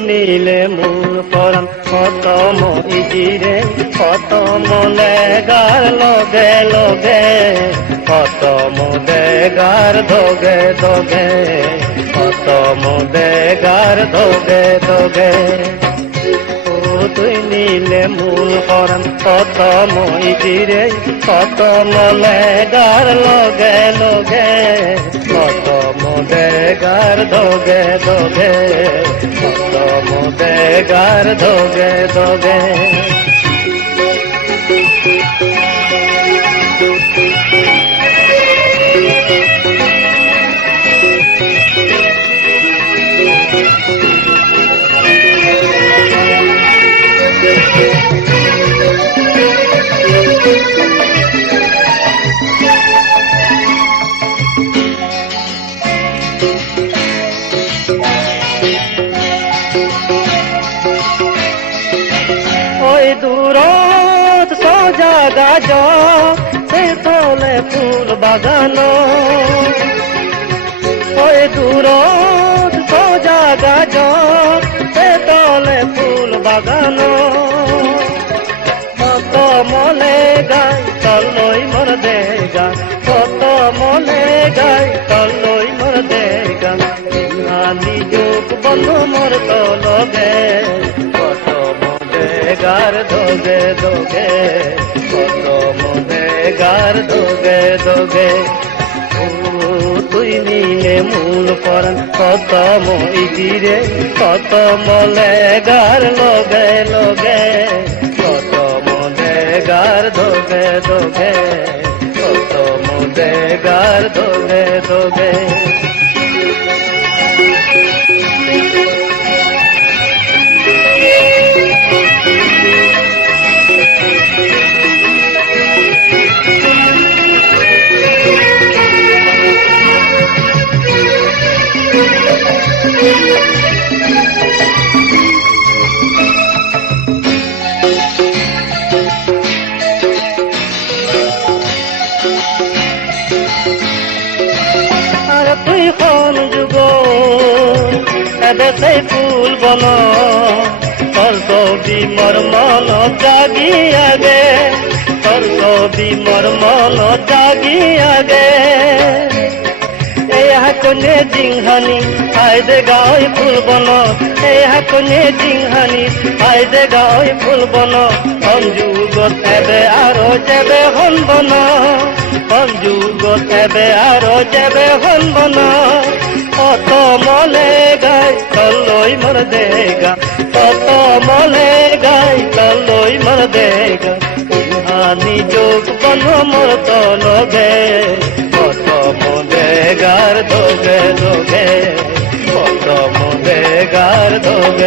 নিলে মূল পরাণ কত মইজিরে কত মনেগার লগে লগে কত মদেগার দগে দগে কত মদেগার দগে দগে তুই নিলে মূল পরাণ কত মইজিরে কত মনেগার লগে লগে কত মদেগার দগে দগে কত মদেগার দগে দগে ওই দূরত সজা গাছ সে তলে ফুল বাগানো ওই দূরত সজা গাছ সে তলে ফুল বাগানো কত মনে গাই তলই মর দেগা কত মনে গাই তলই মর দেগা নিযোগ বন্ধু মোর তলগে কত মদেগার দোগে দোগে কত মদেগার দোগে দোগে তুই নিলে মূল পরাণ কত মইজিরে কত মলেগার লগে লগে কত মদেগার দোগে দোগে কত মদেগার দোগে দোগে তুই কোন যুগ এদেশে ফুল বন তোর ছবি মোর মন জাগি আগে তোর ছবি মোর মন জাগি আগে এই হাকনে জিংহানি আইদে গাঁই ফুল বন এই হাকনে জিংহানি আইদে গাঁই ফুল বন সংযুগত এবে আরো যাবে হন বন সংযুগত এবে আরো যাবে হন বন কত মলে গাই তলই মর দেগা কত মলে গাই তলই মর দেগা নিযোগ বন মোর তলগে কত মদেগার দোগে দোগে কত মদেগার দোগে